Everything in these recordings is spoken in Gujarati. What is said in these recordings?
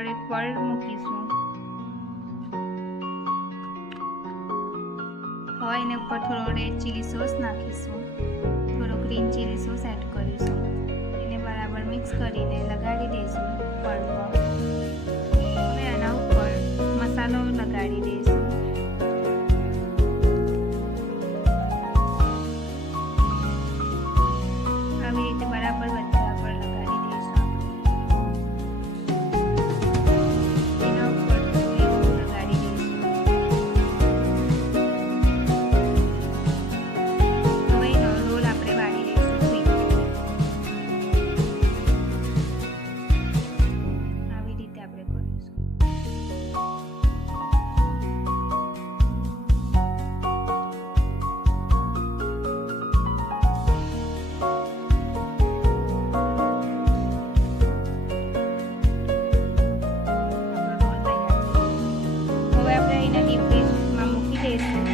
કઢાઈ પર મૂકીશું। હવે એના ઉપર થોડો રેડ ચીલી સોસ નાખીશું, થોડો ગ્રીન ચીલી સોસ એડ કરીશું। એને બરાબર મિક્સ કરીને લગાડી દઈશું ઉપર। હવે આના ઉપર મસાલો લગાડી દઈશું। આવી રીતે બરાબર બધા પર લગાડી દઈશું। એના ઉપર થોડું લગાડી દઈશું। હવે એનો રોલ આપણે વાળી દઈશું। આવી રીતે આપણે કરીશું।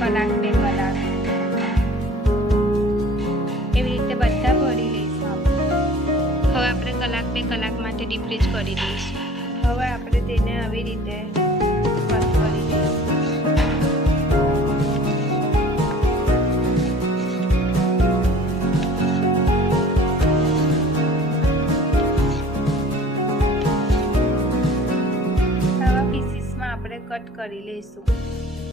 કલાક 2 કલાક એવી રીતે બધા ભરી લઈશું। હવે આપણે કલાક 2 કલાક માટે ડીપ ફ્રીઝ કરી દઈશું। હવે આપણે તેને આવી રીતે કટ કરી દઈશું। આવા પીસીસમાં આપણે કટ કરી લઈશું।